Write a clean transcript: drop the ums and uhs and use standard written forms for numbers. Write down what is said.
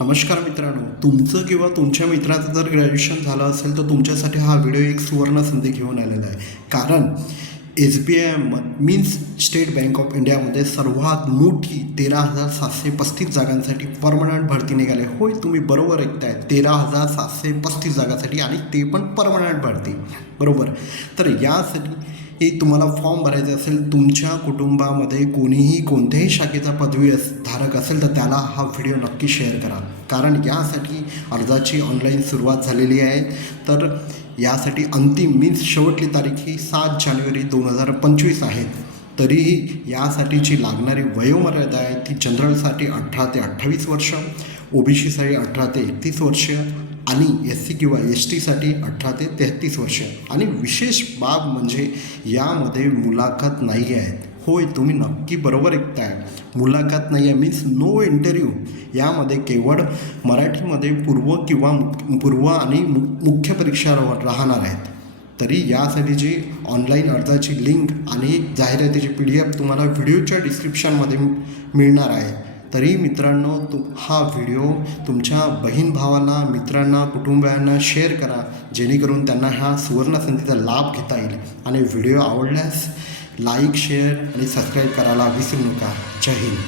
नमस्कार मित्रांनो, तुमचं किंवा तुमच्या मित्राचं जर ग्रॅज्युएशन झालं असेल तर तुमच्यासाठी हा व्हिडिओ एक सुवर्ण संधी घेऊन आलेला आहे. कारण SBI means state bank of इंडियामध्ये सर्वात मोठी 13,735 जागांसाठी परमनंट भरती निघाली. होय, तुम्ही बरोबर ऐकताय, 13,735 जागांसाठी, आणि ते पण परमनंट भरती. बरोबर. तर यासाठी तुम्हाला फॉर्म भरायचा असेल, तुमच्या कुटुंबामध्ये कोणीही कोणत्याही शाखेचा पदवी धारक असेल तर त्याला हा व्हिडिओ नक्की शेअर करा. कारण यासाठी अर्जाची ऑनलाईन सुरुवात झालेली आहे. तर यासाठी अंतिम मीन्स शेवटली तारीख ही 7 जानेवारी 2025 आहे. तरीही यासाठीची लागणारी वयोमर्यादा आहे ती जनरलसाठी 18 ते 28 वर्ष, OBCसाठी 18 ते 31 वर्ष, आणि SC किंवा STसाठी 18 ते 33 वर्ष. आणि विशेष बाब म्हणजे यामध्ये मुलाखत नाही आहे. होय, तुम्ही नक्की बरोबर ऐकताय, मुलाखत नाही आहे मीन्स नो इंटरव्ह्यू. यामध्ये केवळ मराठीमध्ये पूर्व आणि मुख्य परीक्षा राहणार आहेत. तरी यासाठीची ऑनलाईन अर्जाची लिंक आणि जाहिरातीची PDF तुम्हाला व्हिडिओच्या डिस्क्रिप्शनमध्ये मिळणार आहे. तरी मित्रांनो, हा व्हिडिओ तुमच्या बहीण भावाला, मित्रांना, कुटुंबियांना शेअर करा, जेणेकरून त्यांना ह्या सुवर्ण संधीचा लाभ घेता येईल. आणि व्हिडिओ आवडल्यास लाईक, शेअर आणि सबस्क्राईब करायला विसरू नका. जय हिंद.